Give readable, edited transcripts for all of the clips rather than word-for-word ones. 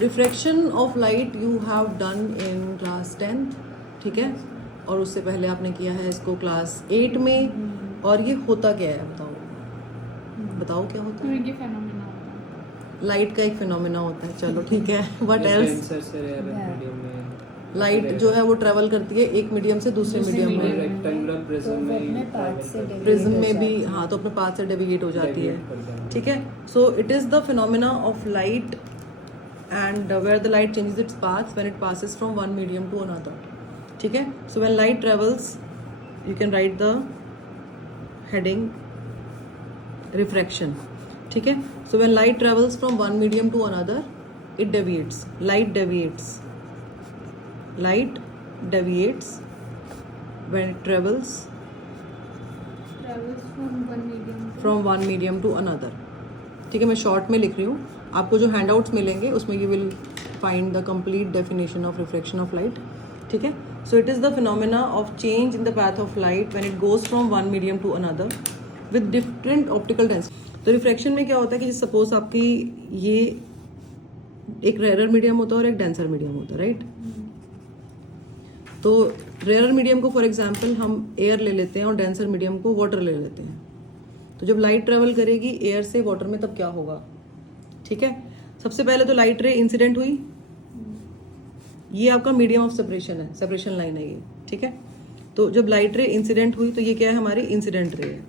Refraction of light you have done in class 10th, ठीक है, और उससे पहले आपने किया है इसको क्लास 8 में। और ये होता क्या है बताओ क्या होता है? ये फेनोमेना होता है। लाइट का एक फिनोमेना होता है, चलो ठीक है। What else? लाइट जो है वो ट्रेवल करती है एक मीडियम से दूसरे मीडियम में। रेक्टेंगुलर प्रिज्म में भी, हाँ, तो अपने पाथ से डेविएट हो जाती है, ठीक है। So it is the phenomena of light and where the light changes its path when it passes from one medium to another, ठीक है। So when light travels, you can write the heading refraction, ठीक है। So when light travels from one medium to another, it deviates. Light deviates when it travels from one medium to another, ठीक है। मैं short में लिख रही हूँ, आपको जो हैंडआउट्स मिलेंगे उसमें you will find the complete definition of refraction of light, ठीक है। So it is the phenomena of change in the path of light when it goes from one medium to another with different optical density. तो refraction में क्या होता है कि suppose आपकी ये एक रेयर मीडियम होता है और एक डेंसर मीडियम होता है, राइट। तो रेयर मीडियम को फॉर एग्जाम्पल हम एयर ले लेते हैं और डेंसर मीडियम को वाटर ले लेते हैं। तो जब लाइट ट्रेवल करेगी एयर से वाटर में, तब क्या होगा, ठीक है। सबसे पहले तो लाइट रे इंसिडेंट हुई, ये आपका मीडियम ऑफ सेपरेशन है, सेपरेशन लाइन है ये, ठीक है। तो जब लाइट रे इंसिडेंट हुई तो ये क्या है, हमारी इंसिडेंट रे है।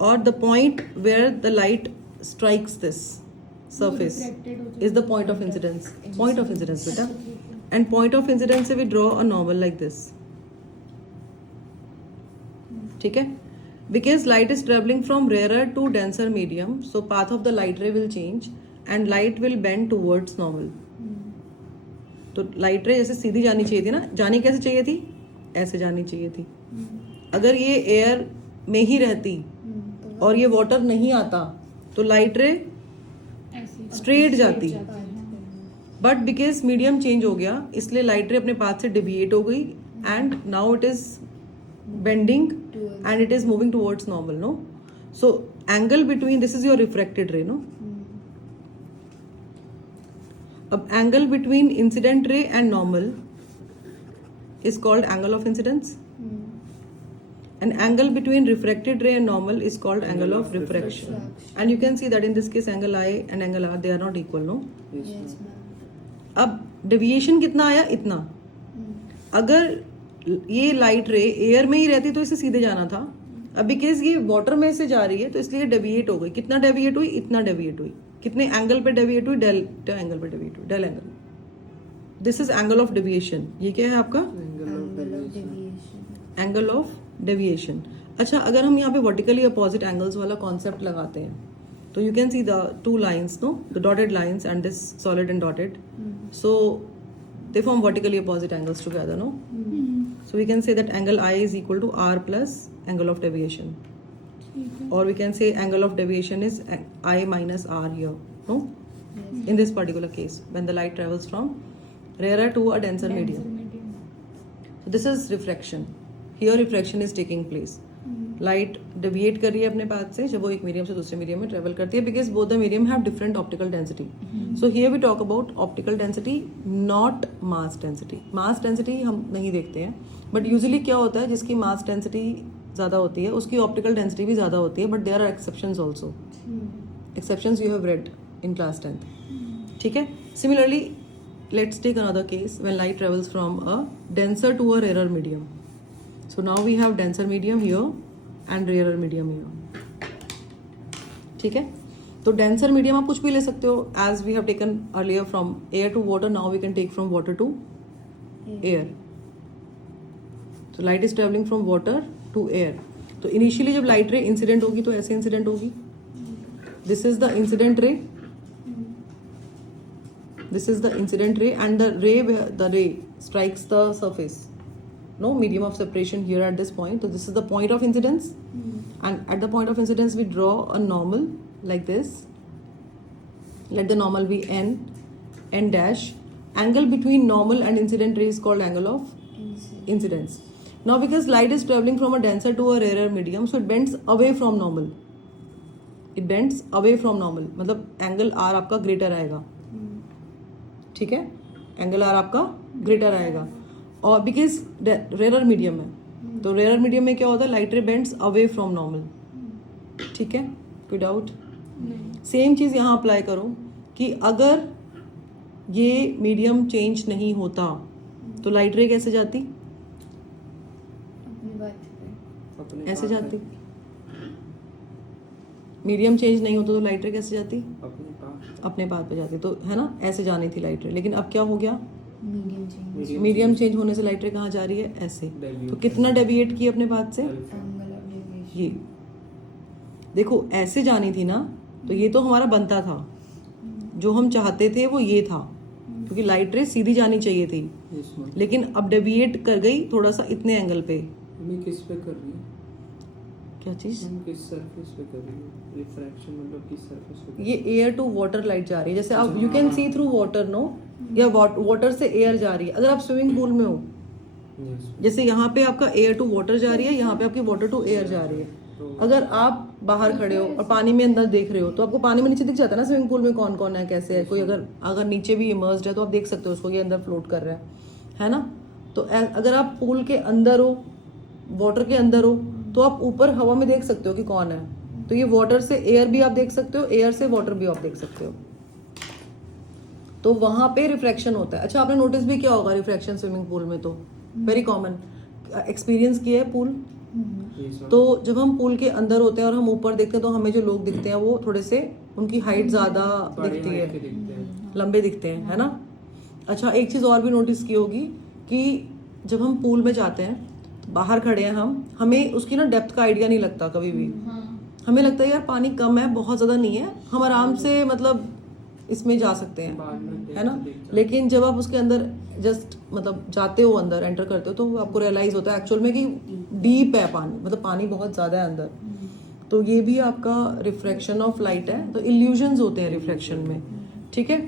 और the point where the light strikes this surface is the point of incidence. Point of incidence, beta. And point of incidence से we draw a normal like this. ठीक है? Because light is traveling from rarer to denser medium, so path of the light ray will change and light will bend towards normal. तो light रे जैसे सीधी जानी चाहिए थी ना, जानी कैसे चाहिए थी, ऐसे जानी चाहिए थी। अगर ये एयर में ही रहती और ये वाटर नहीं आता तो लाइट रे स्ट्रेट जाती, बट बिकॉज मीडियम चेंज हो गया इसलिए लाइट रे अपने पाथ से डिविएट हो गई and now it is bending and it is moving towards normal, no. So angle between, this is your refracted ray, no. अब angle between incident ray and normal is called angle of incidence. And angle between refracted ray and normal is called angle of refraction. And you can see that in this case angle I and angle R, they are not equal, no? Yes, अब deviation कितना आया, इतना। अगर ये light रे air में ही रहती तो इसे सीधे जाना था, अब बिकॉज ये वाटर में से जा रही है तो इसलिए डेविएट हो गई। कितना डेविएट हुई, इतना डेविएट हुई। कितने एंगल पे डेविएट हुई, डेल्टा एंगल पे डेविएट हुई, del angle. This is angle of deviation. ये क्या है आपका एंगल ऑफ डेविएशन। अच्छा, अगर हम यहाँ पे वर्टिकली अपोजिट एंगल्स वाला कॉन्सेप्ट लगाते हैं तो you can see the two lines, no, the dotted lines and this solid and dotted, so they form vertically opposite angles together, no? So we can say that angle I is equal to R plus angle of deviation, or we can say angle of deviation is I minus R here, no? In this particular case, when the light travels from rarer to a denser medium. So this is refraction. Here refraction is taking place. Light deviate कर रही है अपने path से जब वो एक medium से दूसरे मीडियम में ट्रेवल करती है, because both the medium have different optical density. So here we talk about optical density, not mass density. Mass density हम नहीं देखते हैं, बट यूजुअली क्या होता है, जिसकी मास डेंसिटी ज़्यादा होती है उसकी ऑप्टिकल डेंसिटी भी ज़्यादा होती है, but there are exceptions also. Exceptions you have read in class 10th, ठीक है। Similarly let's take another case when light travels from a denser to a rare medium. So now we have denser medium here and rare medium here, ठीक है। तो denser medium आप कुछ भी ले सकते हो, as we have taken earlier from air to water, now we can take from water to air. तो light is travelling from water to air. तो इनिशियली जब लाइट रे इंसिडेंट होगी तो ऐसे इंसिडेंट होगी, this is the incident ray, this is the incident ray and the ray strikes the surface, no medium of separation here at this point. So this is the point of incidence, and at the point of incidence we draw a normal like this. Let the normal be n dash. Angle between normal and incident ray is called angle of incidence. Now because light is traveling from a denser to a rarer medium, so it bends away from normal. It bends away from normal, मतलब angle r आपका greater आएगा, ठीक है, angle r आपका greater आएगा। और because rare medium है, तो रेयर मीडियम में क्या होता है, लाइट रे बेंड्स अवे फ्रॉम नॉर्मल, ठीक है, कोई डाउट? नहीं। सेम चीज यहाँ अप्लाई करो कि अगर ये मीडियम चेंज नहीं होता तो लाइट रे कैसे जाती, अपनी बात पे। ऐसे जाती। मीडियम चेंज नहीं होता तो लाइट रे कैसे जाती, अपने पाथ पे जाती, तो है ना, ऐसे जानी थी लाइट रे। लेकिन अब क्या हो गया, मीडियम चेंज। मीडियम चेंज होने से लाइट रे कहाँ जा रही है, ऐसे। तो कितना डेविएट की अपने पाथ से, एंगल ऑफ डेविएशन। ये देखो ऐसे जानी थी ना, तो ये तो हमारा बनता था, जो हम चाहते थे वो ये था, क्योंकि लाइट रे सीधी जानी चाहिए थी, लेकिन अब डेविएट कर गई थोड़ा सा इतने एंगल पे। किस पे कर रही है, क्या चीज, हम किस सरफेस पे कर रही है रिफ्रैक्शन, मतलब किस सरफेस पे? ये एयर टू वाटर लाइट जा रही है, जैसे आप you can see through water no, या वाटर से एयर जा रही है। अगर आप स्विमिंग पूल में हो, जैसे यहाँ पे आपका एयर टू वाटर जा रही है, यहाँ पे आपकी वाटर टू एयर जा रही है। अगर आप बाहर खड़े हो और पानी में अंदर देख रहे हो, तो आपको पानी में नीचे दिख जाता है ना स्विमिंग पूल में कौन कौन है, कैसे है। कोई अगर नीचे भी इमर्स्ड है तो आप देख सकते हो उसको, ये अंदर फ्लोट कर रहा है ना। तो अगर आप पूल के अंदर हो, वाटर के अंदर हो, तो आप ऊपर हवा में देख सकते हो कि कौन है। तो ये वाटर से एयर भी आप देख सकते हो, एयर से वाटर भी आप देख सकते हो। तो वहां पे रिफ्रैक्शन होता है। अच्छा, आपने नोटिस भी किया होगा रिफ्रैक्शन स्विमिंग पूल में, तो वेरी कॉमन एक्सपीरियंस किया है पूल। तो जब हम पूल के अंदर होते हैं और हम ऊपर देखते हैं, तो हमें जो लोग दिखते हैं वो थोड़े से, उनकी हाइट ज्यादा दिखती है, लंबे दिखते हैं, है ना। अच्छा, एक चीज और भी नोटिस की होगी कि जब हम पूल में जाते हैं, तो बाहर खड़े हैं हम, हमें उसकी ना डेप्थ का आइडिया नहीं लगता कभी भी। हमें लगता है यार पानी कम है, बहुत ज्यादा नहीं है, हम आराम से मतलब इसमें जा सकते हैं, है ना। लेकिन जब आप उसके अंदर जस्ट मतलब जाते हो, अंदर एंटर करते हो, तो आपको रियलाइज होता है एक्चुअल में कि डीप है पानी, मतलब पानी बहुत ज्यादा है अंदर। तो ये भी आपका रिफ्रैक्शन ऑफ लाइट है। तो इल्यूजन्स होते हैं रिफ्रैक्शन में, ठीक है।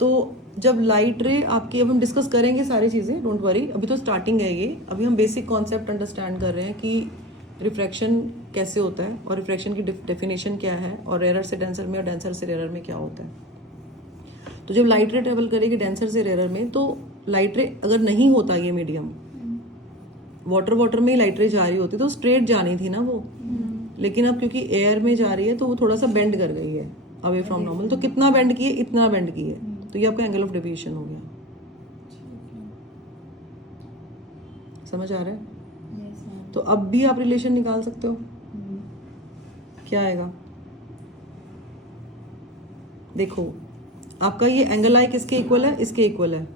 तो जब लाइट रे आपकी, अब हम डिस्कस करेंगे सारी चीजें, डोंट वरी, अभी तो स्टार्टिंग है ये। अभी हम बेसिक कॉन्सेप्ट अंडरस्टैंड कर रहे हैं कि रिफ्रैक्शन कैसे होता है और रिफ्रैक्शन की डेफिनेशन क्या है, और रेयर से डेंसर में और डेंसर से रेयर में क्या होता है। तो जब लाइट रे ट्रेवल करेगी डेंसर से रेयर में, तो लाइट रे अगर नहीं होता ये मीडियम, वाटर में ही लाइट रे जा रही होती तो स्ट्रेट जानी थी ना वो। लेकिन अब क्योंकि एयर में जा रही है तो वो थोड़ा सा बेंड कर गई है अवे फ्रॉम नॉर्मल। तो कितना बेंड की है, इतना बेंड की है, तो ये आपका एंगल ऑफ डेविएशन हो गया। समझ आ रहा है? तो अब भी आप रिलेशन निकाल सकते हो। क्या आएगा, देखो आपका ये एंगल आई किसके इक्वल है, इसके इक्वल है।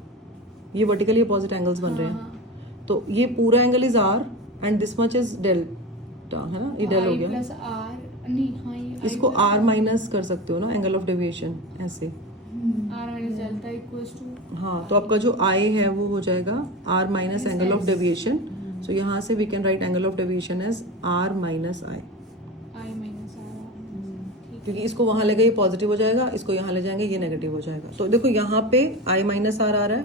ये वर्टिकली अपोजिट एंगल्स बन रहे हैं, तो ये पूरा angle is r and this much is delta, है ना, ये डेल हो गया। प्लस आर नहीं, हाँ ये इसको आर माइनस कर सकते हो ना, एंगल ऑफ डेविएशन ऐसे। R minus delta equals to, हाँ, तो आपका जो आई है वो हो जाएगा R minus angle of deviation. So यहाँ से we can write angle of deviation as R minus I, I minus R, क्योंकि इसको वहां ले गए ये पॉजिटिव हो जाएगा, इसको यहाँ ले जाएंगे ये नेगेटिव हो जाएगा। तो देखो यहाँ पे आई माइनस आर आ रहा है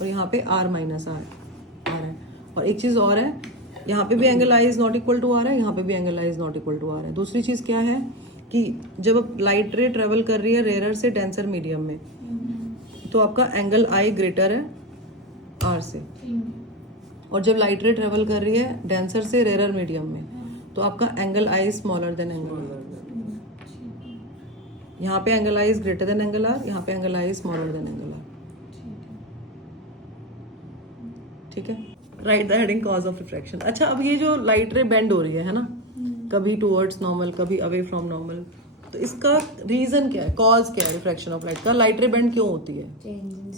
और यहाँ पे आर माइनस आर आ रहा है। और एक चीज और है, यहाँ पे भी angle I is not equal to आ रहा है, यहाँ पे भी angle I is not equal to आ रहा है। दूसरी चीज क्या है कि जब लाइट रे ट्रेवल कर रही है रेयर से डेंसर मीडियम में, तो आपका एंगल आई ग्रेटर है आर से। और जब लाइट रे ट्रेवल कर रही है डेंसर से रेयर मीडियम में, तो आपका angle i smaller than angle. यहाँ पे angle I is greater than angle r, यहाँ पे angle I is smaller than angle r. ठीक है, write the heading cause of refraction. अच्छा, अब ये जो लाइट रे बेंड हो रही है ना, कभी टुवर्ड्स नॉर्मल कभी अवे फ्रॉम नॉर्मल, तो इसका रीजन क्या है, कॉज क्या है रिफ्रैक्शन ऑफ लाइट का? लाइट रे बेंड क्यों होती है? चेंज इन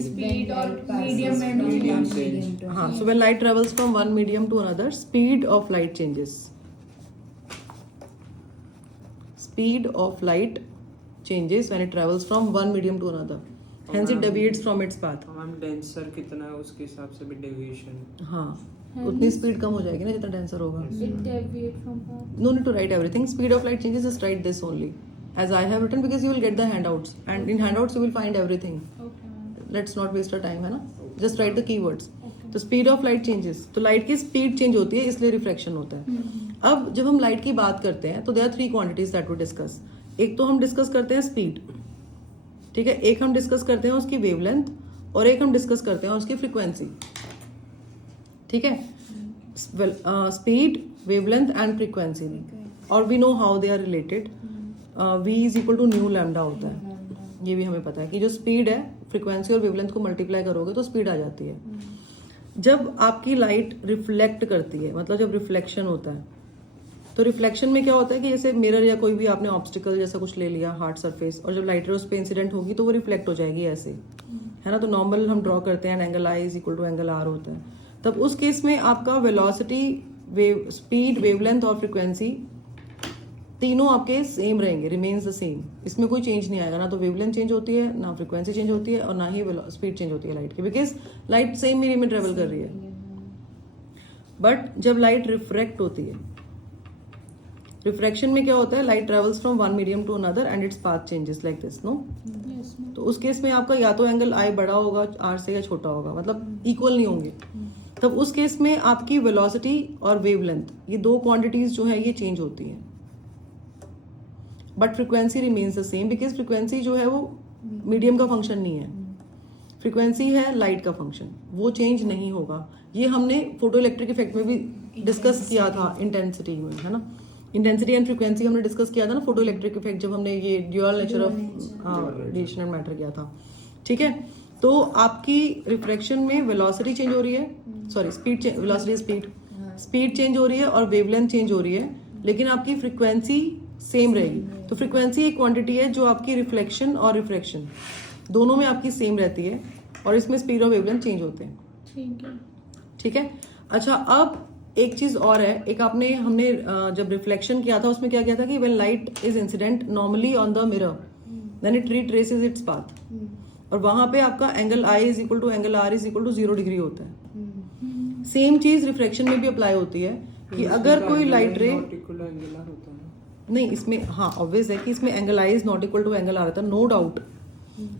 स्पीड और मीडियम एंड हाँ, so when light travels from one medium to another, speed of light changes. Speed of light changes when it travels from one medium to another. Hence it deviates from its path. Ma'am denser कितना है उसके हिसाब से भी deviation. हाँ, उतनी speed कम हो जाएगी ना जितना डेंसर होगा। It deviate from path. No need to write everything. Speed of light changes, just write this only as I have written, because you will get the handouts and in handouts you will find everything. Okay ma'am, Let's not waste our time, है ना? Just write the keywords. Okay. तो speed of light changes, तो light की speed change होती है, इसलिए reflection होता है। अब जब हम लाइट की बात करते हैं तो there are 3 quantities that we discuss. एक तो हम डिस्कस करते हैं स्पीड, ठीक है, एक हम डिस्कस करते हैं उसकी वेवलेंथ, और एक हम डिस्कस करते हैं उसकी फ्रीक्वेंसी, ठीक है। स्पीड, वेवलेंथ एंड फ्रीक्वेंसी, और we know how they are related. v is equal to nu lambda होता है, ये भी हमें पता है कि जो स्पीड है फ्रीक्वेंसी और वेवलेंथ को मल्टीप्लाई करोगे तो स्पीड आ जाती है। जब आपकी लाइट रिफ्लेक्ट करती है, मतलब जब रिफ्लेक्शन होता है, तो रिफ्लेक्शन में क्या होता है कि जैसे मिरर या कोई भी आपने ऑब्स्टिकल जैसा कुछ ले लिया, हार्ड सरफेस, और जब लाइट रे उस पर इंसिडेंट होगी तो वो रिफ्लेक्ट हो जाएगी ऐसे, है ना। तो नॉर्मल हम ड्रॉ करते हैं angle I is equal to angle r होता है। तब उस केस में आपका वेलोसिटी, स्पीड, वेवलेंथ और फ्रीक्वेंसी तीनों आपके सेम रहेंगे, रिमेन्स द सेम। इसमें कोई चेंज नहीं आएगा, ना तो वेवलेंथ चेंज होती है, ना फ्रीक्वेंसी चेंज होती है, और ना ही स्पीड चेंज होती है लाइट की, बिकॉज लाइट सेम मीडियम में ट्रेवल कर रही है। बट जब लाइट रिफ्रैक्ट होती है, रिफ्रैक्शन में क्या होता है, light travels from one medium to another and its path changes like this, no. Yes, ma'am. तो उस केस में आपका या तो एंगल आई बड़ा होगा आर से या छोटा होगा, मतलब इक्वल नहीं होंगे। तब उस केस में आपकी वेलोसिटी और वेवलेंथ, ये 2 क्वांटिटीज जो है ये चेंज होती हैं, but frequency remains the same, because frequency जो है वो मीडियम का फंक्शन नहीं है, फ्रीक्वेंसी है लाइट का फंक्शन, वो चेंज नहीं होगा। ये हमने फोटो इलेक्ट्रिक इफेक्ट में भी डिस्कस किया था, इंटेंसिटी में, है ना। इंटेंसिटी एंड फ्रीक्वेंसी हमने डिस्कस किया था ना फोटो इलेक्ट्रिक इफेक्ट, जब हमने ये dual nature of radiation and matter किया था, ठीक है। तो आपकी रिफ्रैक्शन में वेलोसिटी चेंज हो रही है, sorry speed, velocity speed change हो रही है और वेवलेंथ चेंज हो रही है, लेकिन आपकी फ्रीक्वेंसी सेम रहेगी। तो फ्रीक्वेंसी एक क्वांटिटी है जो आपकी रिफ्लेक्शन और रिफ्रैक्शन दोनों में आपकी सेम रहती है, और इसमें स्पीड और वेवलेंथ चेंज होते हैं, ठीक है। ठीक है। अच्छा, अब एक चीज और है, एक हमने जब रिफ्लेक्शन किया था उसमें क्या किया था कि when light is incident normally on the mirror then it retraces its path, और वहां पे आपका angle I is equal to angle r is equal to 0 degree होता है। सेम चीज रिफ्लेक्शन में भी अप्लाई होती है कि अगर कोई लाइट रे नहीं, इसमें हाँ ऑब्वियस है कि इसमें angle I is not equal to angle r होता है, नो डाउट।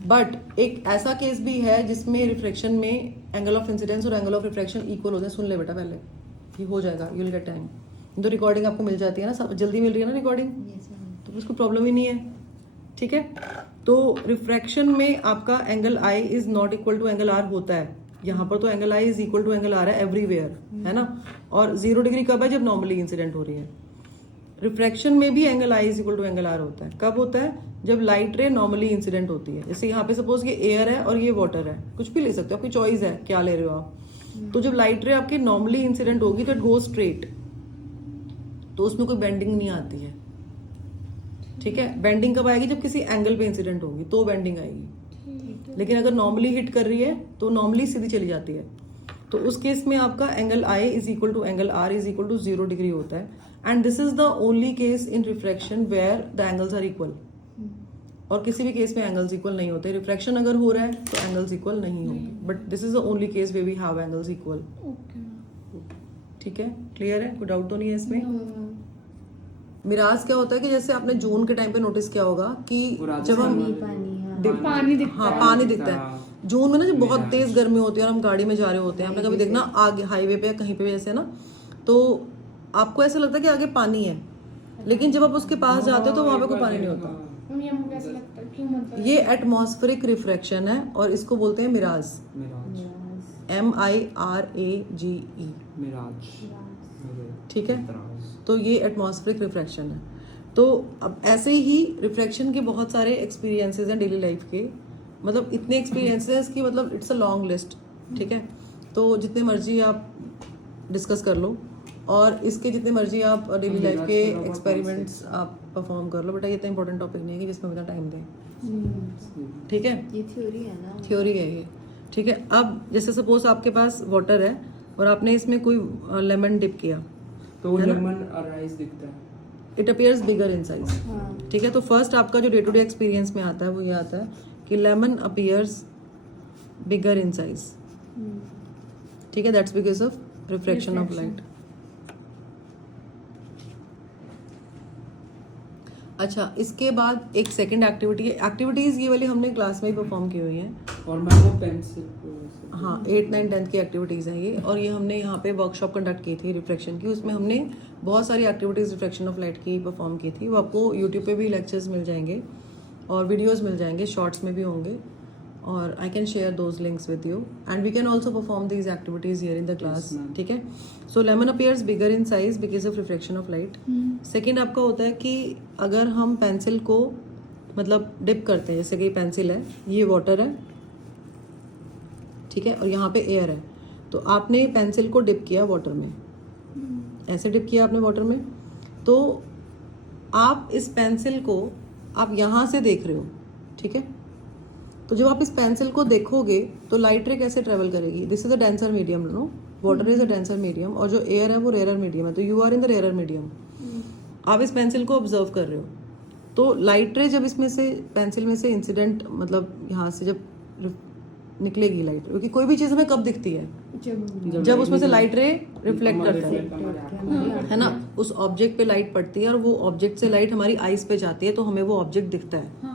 बट एक ऐसा केस भी है जिसमें रिफ्लेक्शन में एंगल ऑफ इंसिडेंस और एंगल ऑफ रिफ्लेक्शन इक्वल होते हैं। सुन ले बेटा पहले, ये हो जाएगा, यू विल गेट टाइम। तो रिकॉर्डिंग आपको मिल जाती है ना, सब जल्दी मिल रही है ना रिकॉर्डिंग, तो उसको प्रॉब्लम ही नहीं है, ठीक है। तो रिफ्रैक्शन में आपका angle I is not equal to angle r होता है, यहाँ पर तो angle I is equal to angle r है एवरीवेयर, है ना। और 0 डिग्री कब है, जब नॉर्मली इंसिडेंट हो रही है। रिफ्रैक्शन में भी angle I is equal to angle r होता है, कब होता है, जब लाइट रे नॉर्मली इंसिडेंट होती है। जैसे यहाँ पे सपोज ये एयर है और ये वाटर है, कुछ भी ले सकते हो, आपकी चॉइस है क्या ले रहे हो आप। तो जब लाइट रे आपकी नॉर्मली इंसिडेंट होगी तो इट गो स्ट्रेट, तो उसमें कोई बेंडिंग नहीं आती है, ठीक है। बेंडिंग कब आएगी, जब किसी एंगल पे इंसिडेंट होगी तो बेंडिंग आएगी, लेकिन अगर नॉर्मली हिट कर रही है तो नॉर्मली सीधी चली जाती है। तो उस केस में आपका angle I is equal to angle r is equal to 0 degree होता है, and this is the only case in refraction where the angles are equal. और किसी भी केस में एंगल्स इक्वल नहीं होते। रिफ्रैक्शन अगर हो रहा है तो एंगल्स इक्वल नहीं होंगे, but this is the only case way we have angles equal, ठीक है। क्लियर है, कोई डाउट तो नहीं है इसमें। मिराज क्या होता है कि जैसे आपने जून के टाइम पे नोटिस किया होगा कि जब हम पानी दिखता हाँ है। पानी दिखता है जून में ना, जब बहुत तेज गर्मी होती है और हम गाड़ी में जा रहे होते हैं, हमने कभी देखना आगे हाईवे पे या कहीं पे भी ऐसे ना, तो आपको ऐसा लगता है कि आगे पानी है, लेकिन जब आप उसके पास जाते हो तो वहां पे कोई पानी नहीं होता। ये हमको कैसा लगता है, क्यों मतलब? ये एटमॉस्फेरिक रिफ्रैक्शन है और इसको बोलते हैं मिराज, MIRAGE, ठीक है। तो ये एटमॉस्फेरिक रिफ्रैक्शन है। तो अब ऐसे ही रिफ्रैक्शन के बहुत सारे एक्सपीरियंसेस हैं डेली लाइफ के, मतलब इतने एक्सपीरियंसेस की मतलब इट्स अ लॉन्ग लिस्ट, ठीक है। तो जितने मर्जी आप डिस्कस कर लो, और इसके जितने मर्जी आप डेली लाइफ के एक्सपेरिमेंट्स आप परफॉर्म कर लो, बेटा ये इतना इंपॉर्टेंट टॉपिक नहीं है कि जिसमें इतना टाइम दें, ठीक है। ये थ्योरी है ना, थ्योरी है ये, ठीक है। अब जैसे सपोज आपके पास वाटर है और आपने इसमें कोई लेमन डिप किया, तो वो लेमन अराइज दिखता है, it appears bigger in size, हाँ, ठीक है। तो फर्स्ट आपका जो डे टू डे एक्सपीरियंस में आता है वो ये आता है कि lemon appears bigger in size, ठीक है। That's because of refraction of light. अच्छा, इसके बाद एक सेकंड एक्टिविटी है, एक्टिविटीज ये वाली हमने क्लास में ही परफॉर्म की हुई है। और मैम वो पेंसिल को हाँ 8, 9, 10 की एक्टिविटीज़ हैं ये, और ये हमने यहाँ पे वर्कशॉप कंडक्ट की थी रिफ्लेक्शन की। उसमें हमने बहुत सारी एक्टिविटीज़ रिफ्लेक्शन ऑफ लाइट की परफॉर्म की थी। वो आपको यूट्यूब पे भी लेक्चर्स मिल जाएंगे और वीडियोस मिल जाएंगे, शॉर्ट्स में भी होंगे, और I can share those links with you and we can also perform these activities here in the class. ma'am. ठीक है। So lemon appears bigger in size because of reflection of light. Second आपका होता है कि अगर हम pencil को मतलब डिप करते हैं, जैसे कि पेंसिल है, ये वाटर है, ठीक है, और यहाँ पे एयर है, तो आपने पेंसिल को डिप किया वाटर में, ऐसे डिप किया आपने वाटर में, तो आप इस पेंसिल को आप यहाँ से देख रहे हो, ठीक है। तो जब आप इस पेंसिल को देखोगे तो लाइट रे कैसे ट्रेवल करेगी? This is a denser medium, no, water is a denser medium, और जो एयर है वो रेयर मीडियम है, तो you are in the rare medium. आप इस पेंसिल को ऑब्जर्व कर रहे हो, तो लाइट रे जब इसमें से पेंसिल में से इंसिडेंट मतलब यहाँ से जब निकलेगी लाइट, क्योंकि कोई भी चीज़ हमें कब दिखती है? जब उसमें से लाइट रे रिफ्लेक्ट करता है ना, उस ऑब्जेक्ट पे लाइट पड़ती है और वो ऑब्जेक्ट से लाइट हमारी आईज पे जाती है, तो हमें वो ऑब्जेक्ट दिखता है।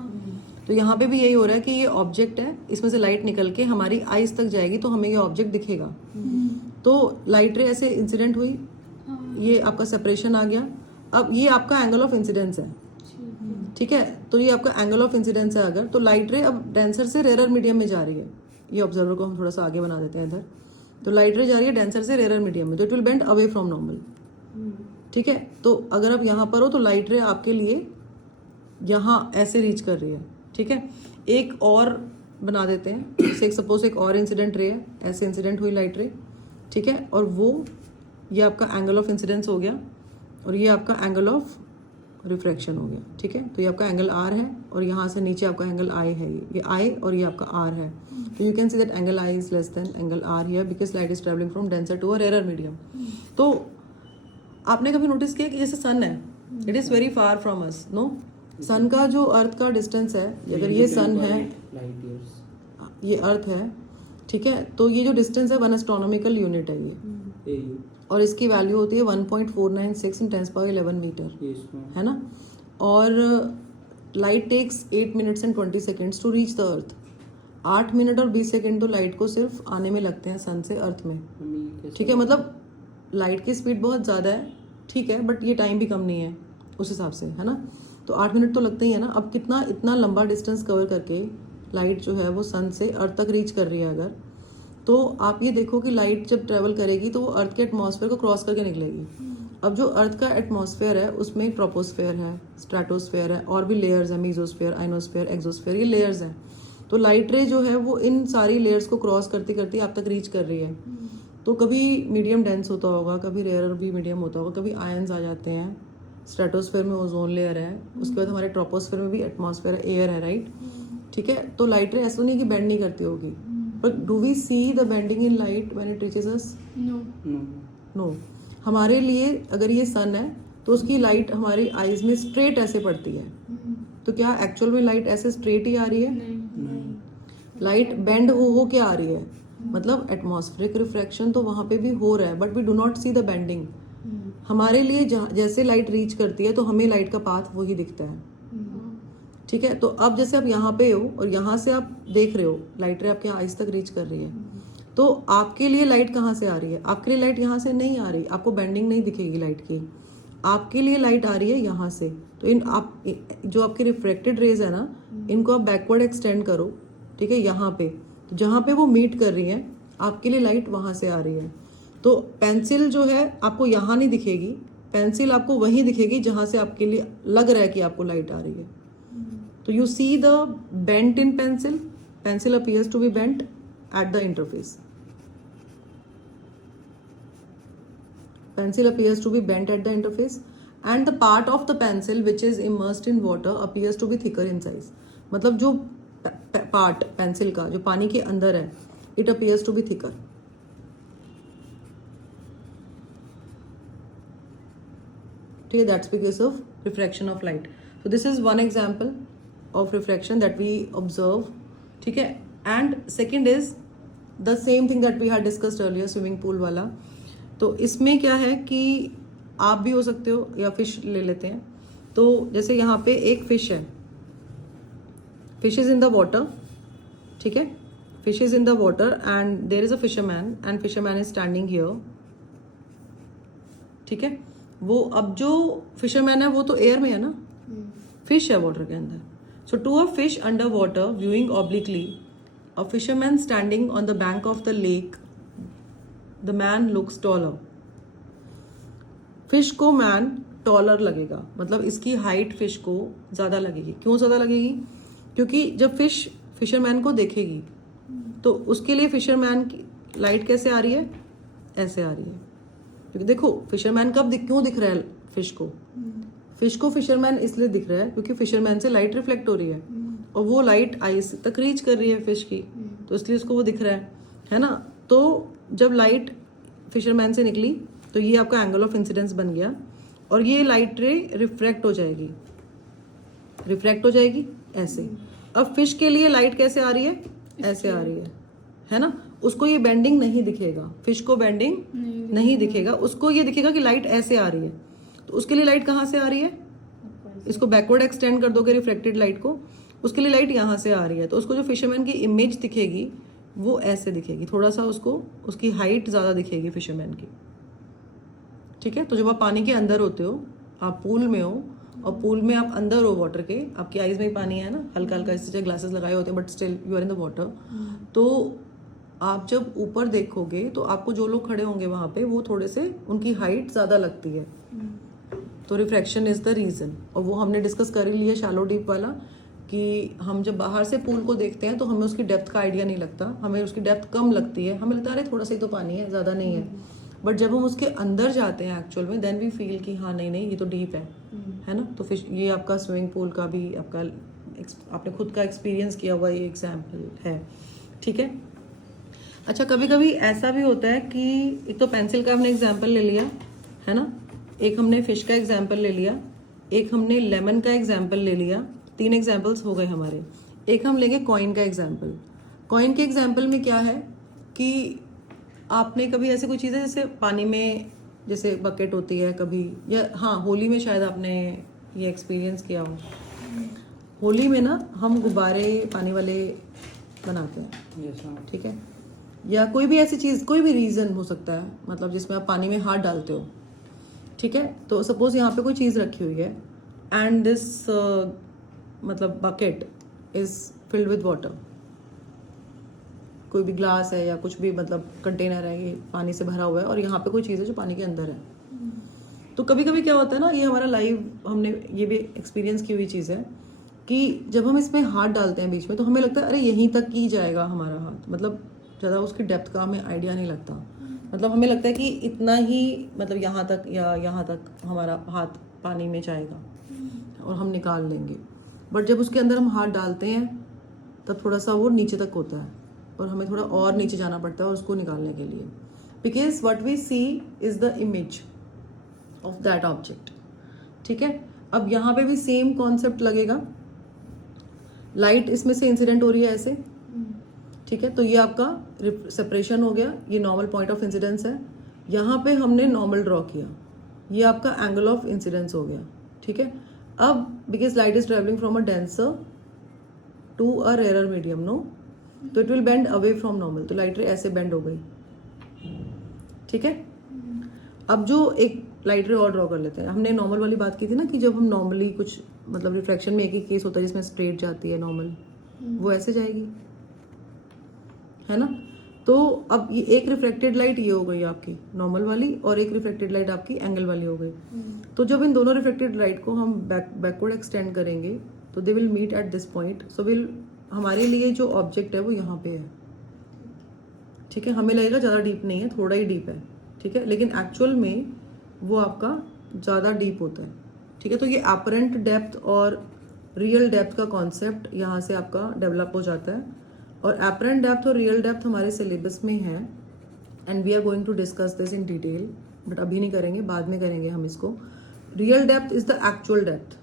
तो यहाँ पे भी यही हो रहा है कि ये ऑब्जेक्ट है, इसमें से लाइट निकल के हमारी आईज तक जाएगी तो हमें ये ऑब्जेक्ट दिखेगा। तो लाइट रे ऐसे इंसिडेंट हुई, ये आपका सेपरेशन आ गया। अब ये आपका एंगल ऑफ इंसिडेंस है, ठीक है, तो ये आपका एंगल ऑफ इंसिडेंस है। अगर तो लाइट रे अब डेंसर से रेयर मीडियम में जा रही है, ये ऑब्जर्वर को हम थोड़ा सा आगे बना देते हैं इधर, तो लाइट रे जा रही है डेंसर से रेयर मीडियम में, तो it will bend away from normal, ठीक है। तो अगर आप यहाँ पर हो तो लाइट रे आपके लिए यहाँ ऐसे रीच कर रही है, ठीक है। एक और बना देते हैं, जैसे एक सपोज एक और इंसिडेंट रे है, ऐसे इंसिडेंट हुई लाइट रे, ठीक है, और वो ये आपका एंगल ऑफ इंसिडेंस हो गया और ये आपका एंगल ऑफ रिफ्रैक्शन हो गया, ठीक है। तो ये आपका एंगल आर है और यहाँ से नीचे आपका एंगल आई है, ये आई और ये आपका आर है। तो you can see that angle I is less than angle R here because light is travelling from denser to a rare medium. तो आपने कभी नोटिस किया कि जैसे सन है, it is very far from us, no, sun का जो अर्थ का डिस्टेंस है, अगर ये सन है, ये अर्थ है, ठीक है, तो ये जो डिस्टेंस है 1 एस्ट्रोनॉमिकल यूनिट है ये, और इसकी वैल्यू होती है 1.496 इन 10⁻11 मीटर, है ना। और light takes 8 minutes and 20 seconds to reach the earth. 8 minute और 20 सेकेंड तो लाइट को सिर्फ आने में लगते हैं सन से अर्थ में, ठीक है। मतलब लाइट की स्पीड बहुत ज़्यादा है, ठीक है, बट ये टाइम भी कम नहीं है उस हिसाब से, है ना। तो 8 मिनट तो लगते ही है ना। अब कितना इतना लंबा डिस्टेंस कवर करके लाइट जो है वो सन से अर्थ तक रीच कर रही है अगर, तो आप ये देखो कि लाइट जब ट्रेवल करेगी तो वो अर्थ के एटमॉस्फेयर को क्रॉस करके निकलेगी। अब जो अर्थ का एटमॉस्फेयर है उसमें ट्रोपोस्फेयर है, स्ट्रेटोस्फेयर है, और भी लेयर्स हैं, मीजोस्फेयर, आइनोस्फेयर, एक्सोस्फेयर, ये लेयर्स हैं। तो लाइट रे जो है वो इन सारी लेयर्स को क्रॉस करती करती आप तक रीच कर रही है। तो कभी मीडियम डेंस होता होगा, कभी रेयर भी मीडियम होता होगा, कभी आयंस आ जाते हैं, स्ट्रेटोस्फेयर में ओजोन लेयर है, उसके बाद हमारे ट्रोपोस्फेयर में भी एटमॉस्फेयर है, एयर है, राइट, ठीक है। तो लाइट रे ऐसा नहीं कि बेंड नहीं करती होगी, but do we see the bending in light when it reaches us? No. हमारे लिए अगर ये सन है तो उसकी लाइट हमारी आईज में स्ट्रेट ऐसे पड़ती है, तो क्या एक्चुअल में लाइट ऐसे स्ट्रेट ही आ रही है? लाइट बेंड हो के आ रही है, मतलब एटमॉस्फेरिक रिफ्रैक्शन तो वहाँ पे भी हो रहा है, but we do not see the bending. हमारे लिए जैसे लाइट रीच करती है तो हमें लाइट का पाथ वही दिखता है, ठीक है। तो अब जैसे आप यहाँ पे हो और यहाँ से आप देख रहे हो लाइट रे आपके आइज तक रीच कर रही है, तो आपके लिए लाइट कहाँ से आ रही है? आपके लिए लाइट यहाँ से नहीं आ रही, आपको बेंडिंग नहीं दिखेगी लाइट की, आपके लिए लाइट आ रही है यहाँ से। तो इन आप जो आपके रिफ्रैक्टेड रेज है ना, इनको आप बैकवर्ड एक्सटेंड करो, ठीक है, यहाँ पे, तो जहाँ पे वो मीट कर रही है आपके लिए लाइट वहाँ से आ रही है। तो पेंसिल जो है आपको यहाँ नहीं दिखेगी, पेंसिल आपको वहीं दिखेगी जहाँ से आपके लिए लग रहा है कि आपको लाइट आ रही है। तो you see the bent in pencil. Pencil appears to be bent at the interface. Pencil appears to be bent at the interface, and the part of the pencil which is immersed in water appears to be thicker in size. मतलब जो part pencil का जो पानी के अंदर है, it appears to be thicker. ठीक है, that's because of refraction of light. So this is one example of refraction that we observe, ठीक है। and second is the same thing that we had discussed earlier, swimming pool वाला। तो इसमें क्या है कि आप भी हो सकते हो, या फिश ले लेते हैं, तो जैसे यहाँ पे एक फिश है, fish is in the water, ठीक है, fish is in the water and there is a fisherman and fisherman is standing here. ठीक है, वो अब जो फिशरमैन है वो तो एयर में है ना, फिश है वाटर के अंदर. So to a fish under water viewing obliquely, a fisherman standing on the bank of the lake, the man looks taller. Fish को मैन टॉलर लगेगा, मतलब इसकी हाइट फिश को ज्यादा लगेगी. क्यों ज्यादा लगेगी? क्योंकि जब फिश फिशरमैन को देखेगी तो उसके लिए फिशरमैन की लाइट कैसे आ रही है? ऐसे आ रही है. क्योंकि देखो फिशरमैन क्यों दिख रहा है फिश को? फिश को फिशरमैन इसलिए दिख रहा है क्योंकि फिशरमैन से लाइट रिफ्लेक्ट हो रही है और वो लाइट आईज तक रीच कर रही है फिश की, तो इसलिए उसको वो दिख रहा है ना. तो जब लाइट फिशरमैन से निकली तो ये आपका एंगल ऑफ इंसिडेंस बन गया और ये लाइट रे रिफ्रैक्ट हो जाएगी ऐसे. अब फिश के लिए लाइट कैसे आ रही है? ऐसे आ रही है ना. उसको ये बेंडिंग नहीं दिखेगा, फिश को बेंडिंग नहीं दिखेगा, उसको ये दिखेगा कि लाइट ऐसे आ रही है. तो उसके लिए लाइट कहाँ से आ रही है? इसको बैकवर्ड एक्सटेंड कर दोगे रिफ्लेक्टेड लाइट को, उसके लिए लाइट यहाँ से आ रही है. तो उसको जो फिशरमैन की इमेज दिखेगी वो ऐसे दिखेगी, थोड़ा सा उसको उसकी हाइट ज्यादा दिखेगी फिशरमैन की. ठीक है. तो जब आप पानी के अंदर होते हो, आप पूल में हो और पूल में आप अंदर हो वाटर के, आपकी आईज में ही पानी है ना, हल्का हल्का इससे ग्लासेस लगाए होते हैं but still you are in the water. तो आप जब ऊपर देखोगे तो आपको जो लोग खड़े होंगे वहां पे वो थोड़े से उनकी हाइट ज्यादा लगती है. तो रिफ्रैक्शन इज द रीजन. और वो हमने डिस्कस कर ही लिया शैलो डीप वाला, कि हम जब बाहर से पूल को देखते हैं तो हमें उसकी डेप्थ का आइडिया नहीं लगता, हमें उसकी डेप्थ कम लगती है, हमें लगता है अरे थोड़ा सा ही तो पानी है, ज्यादा नहीं है. बट जब हम उसके अंदर जाते हैं एक्चुअल में, देन वी फील कि हाँ नहीं ये तो डीप है ना. तो फिर ये आपका स्विमिंग पूल का भी आपने खुद का एक्सपीरियंस किया हुआ ये एग्जाम्पल है. ठीक है. अच्छा, कभी कभी ऐसा भी होता है कि एक तो पेंसिल का हमने एग्जाम्पल ले लिया है ना, एक हमने फिश का एग्जाम्पल ले लिया, एक हमने लेमन का एग्जाम्पल ले लिया. 3 एग्जाम्पल्स हो गए हमारे. एक हम लेंगे कॉइन का एग्जाम्पल. कॉइन के एग्जाम्पल में क्या है कि आपने कभी ऐसी कोई चीज़ है जैसे पानी में जैसे बकेट होती है कभी, या हाँ होली में शायद आपने ये एक्सपीरियंस किया हो. होली में ना हम गुब्बारे पानी वाले बनाते हैं. ठीक है. या कोई भी ऐसी चीज़, कोई भी रीज़न हो सकता है, मतलब जिसमें आप पानी में हाथ डालते हो. ठीक है. तो सपोज यहाँ पे कोई चीज़ रखी हुई है एंड दिस मतलब bucket is filled with water. कोई भी ग्लास है या कुछ भी मतलब कंटेनर है, ये पानी से भरा हुआ है और यहाँ पे कोई चीज़ है जो पानी के अंदर है. तो कभी कभी क्या होता है ना, ये हमारा लाइव हमने ये भी एक्सपीरियंस की हुई चीज़ है कि जब हम इसमें हाथ डालते हैं बीच में तो हमें लगता है अरे यहीं तक ही जाएगा हमारा हाथ, मतलब ज़्यादा उसकी डेप्थ का हमें आइडिया नहीं लगता. मतलब हमें लगता है कि इतना ही, मतलब यहाँ तक या यहाँ तक हमारा हाथ पानी में जाएगा और हम निकाल लेंगे. बट जब उसके अंदर हम हाथ डालते हैं तब थोड़ा सा वो नीचे तक होता है और हमें थोड़ा और नीचे जाना पड़ता है और उसको निकालने के लिए. Because what we see is the image of that object. ठीक है. अब यहाँ पे भी सेम कॉन्सेप्ट लगेगा. लाइट इसमें से इंसिडेंट हो रही है ऐसे. ठीक है. तो ये आपका सेपरेशन हो गया, ये नॉर्मल पॉइंट ऑफ इंसिडेंस है. यहाँ पे हमने नॉर्मल ड्रॉ किया, ये आपका एंगल ऑफ इंसिडेंस हो गया. ठीक है. अब because light is travelling from a denser to a rare medium, no, तो it will bend away from normal. तो लाइट रे ऐसे बेंड हो गई. ठीक है. अब जो एक लाइट रे और ड्रॉ कर लेते हैं. हमने नॉर्मल वाली बात की थी ना कि जब हम नॉर्मली कुछ मतलब रिफ्रैक्शन में एक ही केस होता है जिसमें स्ट्रेट जाती है नॉर्मल, वो ऐसे जाएगी है ना. तो अब ये एक रिफ्लेक्टेड लाइट ये हो गई आपकी नॉर्मल वाली और एक रिफ्लेक्टेड लाइट आपकी एंगल वाली हो गई. तो जब इन दोनों रिफ्लेक्टेड लाइट को हम बैकवर्ड एक्सटेंड करेंगे तो they will meet at this point. So will हमारे लिए जो ऑब्जेक्ट है वो यहाँ पे है. ठीक है. हमें लगेगा ज़्यादा डीप नहीं है, थोड़ा ही डीप है. ठीक है. लेकिन एक्चुअल में वो आपका ज़्यादा डीप होता है. ठीक है. तो ये अपरेंट डेप्थ और रियल डेप्थ का कॉन्सेप्ट यहाँ से आपका डेवलप हो जाता है. और अपरेंट डेप्थ और रियल डेप्थ हमारे सिलेबस में है and we are going to discuss this in detail, but अभी नहीं करेंगे, बाद में करेंगे हम इसको. Real depth is the actual depth.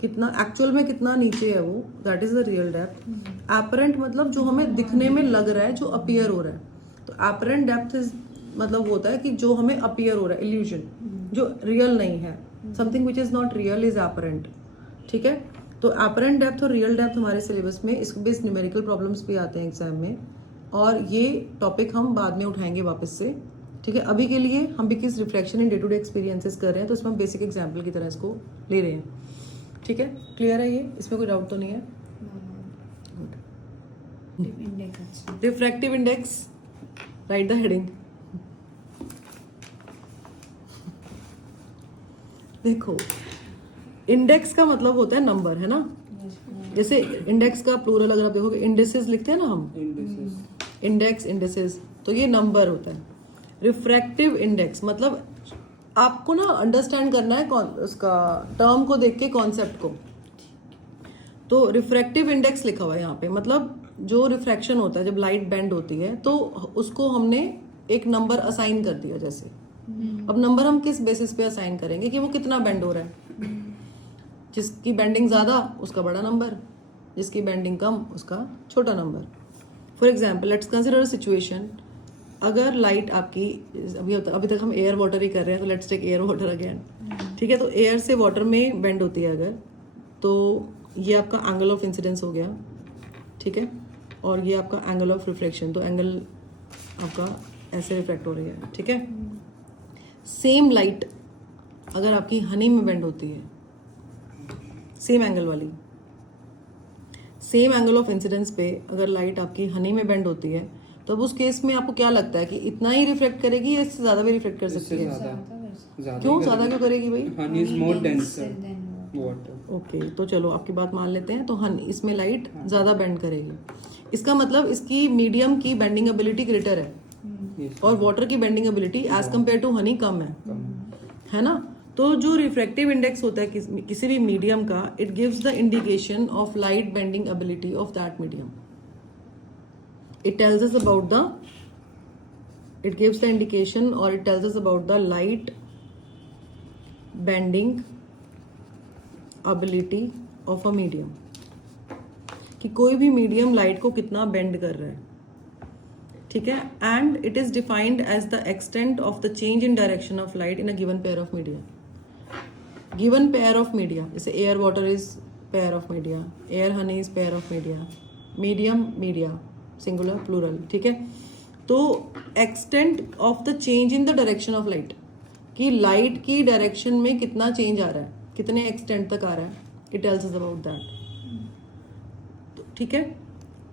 कितना एक्चुअल में कितना नीचे है वो, that is the real depth. Apparent मतलब जो हमें दिखने में लग रहा है, जो अपीयर हो रहा है. तो अपरेंट डेप्थ इज मतलब होता है कि जो हमें अपीयर हो रहा है, इल्यूजन, जो रियल नहीं है. Something which is not real is apparent. ठीक है. तो अपरेंट डेप्थ और रियल डेप्थ हमारे सिलेबस में इसके बेस्ड न्यूमेरिकल प्रॉब्लम्स भी आते हैं एग्जाम में, और ये टॉपिक हम बाद में उठाएंगे वापस से, ठीक है। अभी के लिए हम भी किस reflection in day to day experiences कर रहे हैं, तो इसमें हम बेसिक एग्जाम्पल की तरह इसको ले रहे हैं, ठीक है। क्लियर है ये, इसमें कोई डाउट तो नहीं है? Refractive index, right the heading. देखो, इंडेक्स का मतलब होता है नंबर, है ना। जैसे इंडेक्स का प्लूरल अगर आप देखोगे, इंडेसेस लिखते हैं ना हम, इंडेक्स, इंडेसेस, तो ये नंबर होता है। रिफ्रैक्टिव इंडेक्स मतलब आपको ना अंडरस्टैंड करना है उसका टर्म को देख के, कॉन्सेप्ट को। तो रिफ्रैक्टिव इंडेक्स लिखा हुआ है यहाँ पे, मतलब जो रिफ्रैक्शन होता है जब लाइट बेंड होती है, तो उसको हमने एक नंबर असाइन कर दिया। जैसे अब नंबर हम किस बेसिस पे असाइन करेंगे कि वो कितना बेंड हो रहा है। जिसकी बेंडिंग ज्यादा उसका बड़ा नंबर, जिसकी बेंडिंग कम उसका छोटा number. For example let's consider a situation, अगर लाइट आपकी, अभी तक हम एयर वाटर ही कर रहे हैं, तो let's take air water again, ठीक है। तो एयर से वाटर में बेंड होती है अगर, तो ये आपका एंगल ऑफ इंसिडेंस हो गया, ठीक है, और ये आपका एंगल ऑफ रिफ्लेक्शन, तो एंगल आपका ऐसे रिफ्लेक्ट हो रही है, ठीक है। सेम लाइट अगर आपकी हनी में बेंड होती है, सेम एंगल वाली, सेम एंगल ऑफ इंसिडेंस पे अगर लाइट आपकी हनी में बेंड होती है, तो अब उस केस में आपको क्या लगता है कि इतना ही रिफ्लेक्ट करेगी या इससे ज्यादा भी रिफ्लेक्ट कर सकती है? क्यों ज्यादा क्यों करेगी भाई? Honey is more denser water. Okay, तो चलो आपकी बात मान लेते हैं, तो हनी, इसमें लाइट ज्यादा बेंड करेगी। इसका मतलब इसकी मीडियम की बेंडिंग एबिलिटी ग्रेटर है, और वाटर की bending ability as compare to honey कम है ना। तो जो रिफ्रैक्टिव इंडेक्स होता है किसी भी मीडियम का, it gives the indication of light bending ability of that medium. It tells us about the, it gives the indication or it tells us about the light bending ability of a medium, कि कोई भी medium light को कितना bend कर रहा है, ठीक है। And it is defined as the extent of the change in direction of light in a given pair of media. Given pair of media, जैसे air water is pair of media, air honey is pair of media, medium media, singular plural, ठीक है। तो extent of the change in the direction of light, कि light की direction में कितना change आ रहा है, कितने एक्सटेंट तक आ रहा है, it tells us about that, ठीक है।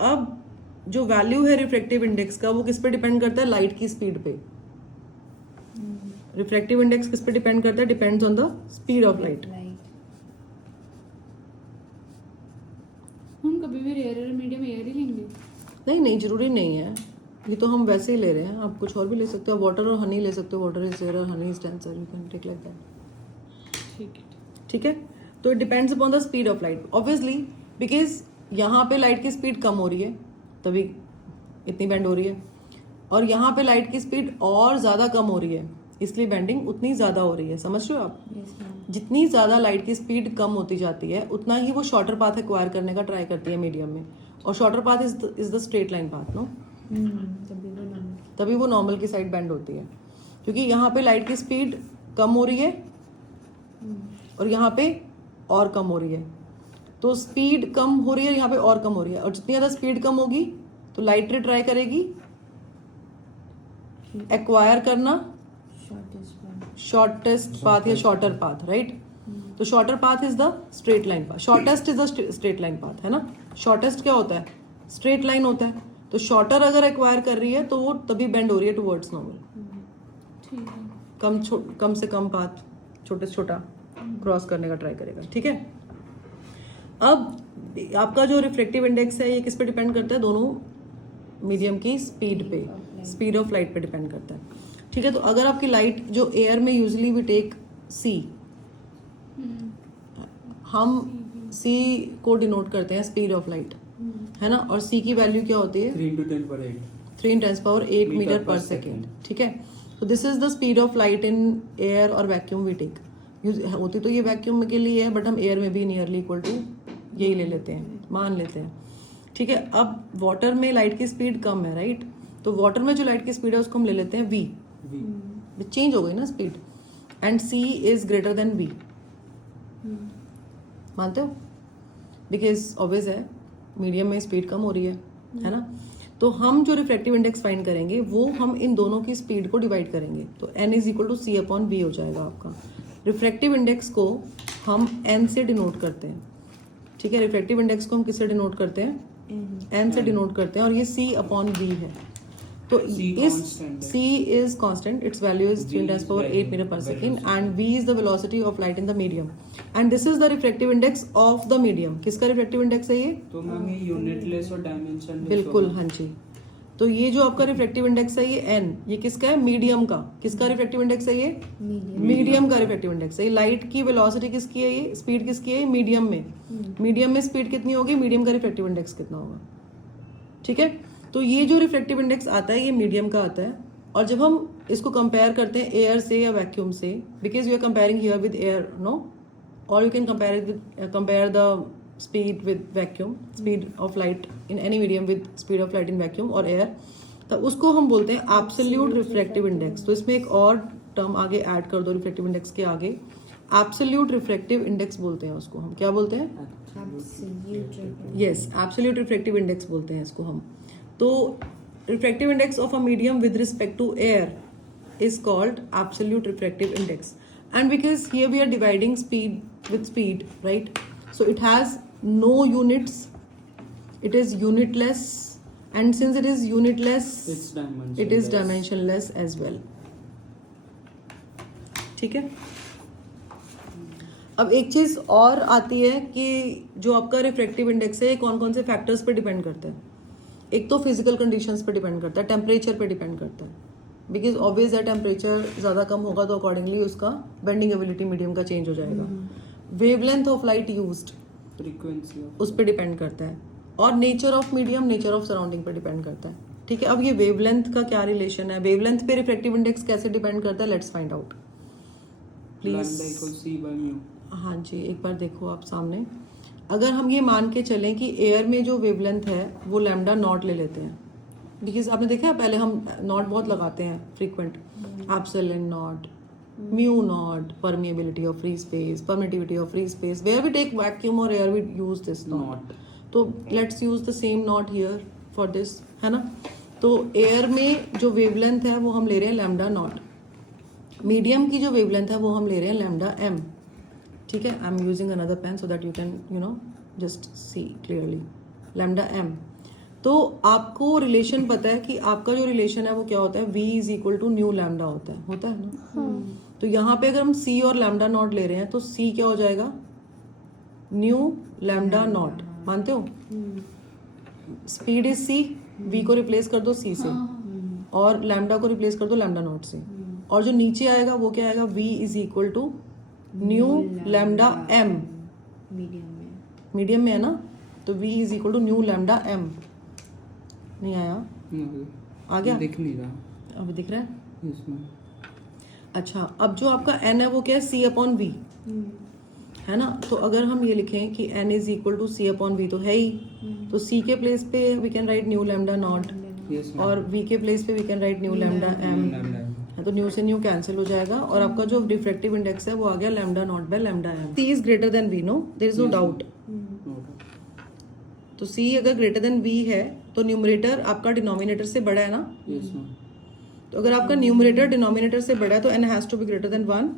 अब जो वैल्यू है रिफ्रैक्टिव इंडेक्स का, वो किस पे डिपेंड करता है? लाइट की स्पीड पे। रिफ्रैक्टिव इंडेक्स किस पे डिपेंड करता है? Depends on the speed of light. हम कभी भी रेयर मीडियम एयर ही लेंगे? नहीं, जरूरी नहीं है, ये तो हम वैसे ही ले रहे हैं। आप कुछ और भी ले सकते हो, वाटर और हनी ले सकते हो, वाटर इज एयर और honey is denser, you can take like that, ठीक है। तो it depends upon the speed of light obviously, because यहाँ पे लाइट की स्पीड कम हो रही है तभी इतनी बेंड हो रही है, और यहाँ पे लाइट की स्पीड और ज्यादा कम हो रही है, इसलिए बेंडिंग उतनी ज्यादा हो रही है। समझ रहे हो आप? जितनी ज्यादा लाइट की स्पीड कम होती जाती है, उतना ही वो शॉर्टर पाथ एक्वायर करने का ट्राई करती है मीडियम में, और shorter path is the straight line path, no. तभी वो नॉर्मल की साइड बेंड होती है, क्योंकि यहाँ पे लाइट की स्पीड कम हो रही है और यहाँ पे और कम हो रही है। तो स्पीड कम हो रही है, यहाँ पे और कम हो रही है, और जितनी ज्यादा स्पीड कम होगी तो लाइट रे ट्राई करेगी एक्वायर करना शॉर्टेस्ट पाथ या शॉर्टर पाथ, राइट। तो shorter path is the straight line path, shortest is the straight line path, है ना। शॉर्टेस्ट क्या होता है? स्ट्रेट लाइन होता है। तो शॉर्टर अगर एक्वायर कर रही है तो वो तभी बेंड हो रही है टुवर्ड्स नॉर्मल। कम से कम पाथ, छोटे से छोटा क्रॉस करने का ट्राई करेगा, ठीक है। अब आपका जो रिफ्लेक्टिव इंडेक्स है, ये किस पे डिपेंड करता है? दोनों मीडियम की स्पीड पे, स्पीड ऑफ लाइट पे डिपेंड करता है, ठीक है। तो अगर आपकी लाइट जो एयर में यूजुअली वी टेक सी, हम सी को डिनोट करते हैं स्पीड ऑफ लाइट, है ना, और सी की वैल्यू क्या होती है? 3 × 10 पर 8, 3 × 10⁸ मीटर पर सेकेंड, ठीक है। तो this is the speed of light in air और वैक्यूम वी टेक। होती तो ये वैक्यूम के लिए है, बट हम एयर में भी नियरली इक्वल टू यही ले लेते हैं, मान लेते हैं, ठीक है। अब वाटर में लाइट की स्पीड कम है, राइट। तो वाटर में जो लाइट की स्पीड है उसको हम ले लेते हैं v, चेंज हो गई ना speed, and c is greater than v, मानते हो? बिकॉज ऑब्वियस है मीडियम में स्पीड कम हो रही है ना. तो हम जो रिफ्रैक्टिव इंडेक्स फाइंड करेंगे वो हम इन दोनों की स्पीड को डिवाइड करेंगे. तो n is equal to c upon v हो जाएगा आपका. रिफ्रैक्टिव इंडेक्स को हम n से डिनोट करते हैं. ठीक है, रिफ्रैक्टिव इंडेक्स को हम किससे डिनोट करते हैं? n से डिनोट करते हैं. और ये c अपॉन v है. तो इस c is constant, its value is 10⁻8 metre पर second and v is the velocity of light in the medium and this is the refractive index of the medium. किसका refractive index है ये? तो ma'am ये unitless और dimension बिल्कुल, हाँ जी. तो ये जो आपका रिफ्रैक्टिव इंडेक्स है ये n, ये किसका है? मीडियम का. किसका रिफ्रैक्टिव इंडेक्स है ये? मीडियम का रिफ्रैक्टिव इंडेक्स है. ये लाइट की वेलोसिटी किसकी है? ये स्पीड किसकी है? मीडियम में. मीडियम में स्पीड कितनी होगी? मीडियम का रिफ्रैक्टिव इंडेक्स कितना होगा? ठीक है. तो ये जो रिफ्रैक्टिव इंडेक्स आता है ये मीडियम का आता है. और जब हम इसको कंपेयर करते हैं एयर से या वैक्यूम से, because you are comparing here with air, no, और you can compare the speed with vacuum, speed of light in any medium with speed of light in vacuum और air, तो उसको हम बोलते हैं absolute refractive index. तो इसमें एक और टर्म आगे ऐड कर दो रिफ्रैक्टिव इंडेक्स के आगे, absolute refractive index बोलते हैं उसको हम. क्या बोलते हैं? यस, absolute refractive index बोलते हैं इसको हम. तो refractive index of a medium with respect to air is called absolute refractive index. And because here we are dividing speed with speed, right? So it has no units, it is unitless, and since it is unitless, it is dimensionless as well. ठीक है. अब एक चीज और आती है कि जो आपका रिफ्रैक्टिव इंडेक्स है कौन कौन से फैक्टर्स पे डिपेंड करता है. एक तो फिजिकल कंडीशंस पे डिपेंड करता है, टेम्परेचर पे डिपेंड करता है. बिकॉज ऑब्वियस है टेम्परेचर ज़्यादा कम होगा तो अकॉर्डिंगली उसका बेंडिंग एबिलिटी मीडियम का चेंज हो जाएगा. Wavelength of light used, frequency उस पर डिपेंड करता है. और nature of medium, nature of surrounding पर डिपेंड करता है. ठीक है. अब ये वेवलेंथ का क्या रिलेशन है, वेवलेंथ पे रिफ्रैक्टिव इंडेक्स कैसे डिपेंड करता है, लेट्स फाइंड आउट प्लीज. हाँ जी, एक बार देखो आप सामने. अगर हम ये मान के चलें कि एयर में जो वेवलेंथ है वो लैम्डा नॉट ले लेते हैं, बिकॉज आपने देखा है पहले हम नॉट बहुत लगाते हैं frequent, epsilon not, mu naught, permeability of free space, permittivity of free space. Where we take vacuum or air we use this knot. तो let's use the same knot here for this, है ना. तो air में जो wavelength है वो हम ले रहे हैं लैम्डा नॉट. मीडियम की जो वेवलेंथ है वो हम ले रहे हैं लैम्डा एम. ठीक है. I am using another pen so that you can just see clearly. Lambda m. तो आपको रिलेशन पता है कि आपका जो रिलेशन है वो क्या होता है, v is equal to nu lambda होता है ना. तो यहाँ पे अगर हम c और लैम्डा नॉट ले रहे हैं तो c क्या हो जाएगा, न्यू लैम्डा नॉट. मानते हो? स्पीड इज c, v को रिप्लेस कर दो c से और लैम्डा को रिप्लेस कर दो लैम्डा नॉट से. और जो नीचे आएगा वो क्या आएगा, v is equal to nu lambda m. Medium में है ना, तो v is equal to nu lambda m. नहीं आया? आ गया? दिख नहीं रहा. अभी दिख रहा है इसमें. अच्छा, अब जो आपका n है वो क्या है, c अपॉन v है ना. तो अगर हम ये लिखें कि n is equal to c upon v तो है ही, तो c के प्लेस पे we can write nu lambda not और v के प्लेस पे we can write nu lambda m. तो न्यू से न्यू कैंसिल हो जाएगा और आपका जो रिफ्रैक्टिव इंडेक्स है वो आ गया lambda not by lambda m. c is greater than v, no, there is no doubt. तो c अगर ग्रेटर देन v है तो न्यूमरेटर आपका डिनोमिनेटर से बड़ा है ना. तो अगर आपका न्यूमरेटर डिनोमिनेटर से बड़ा है तो n has to be greater than 1.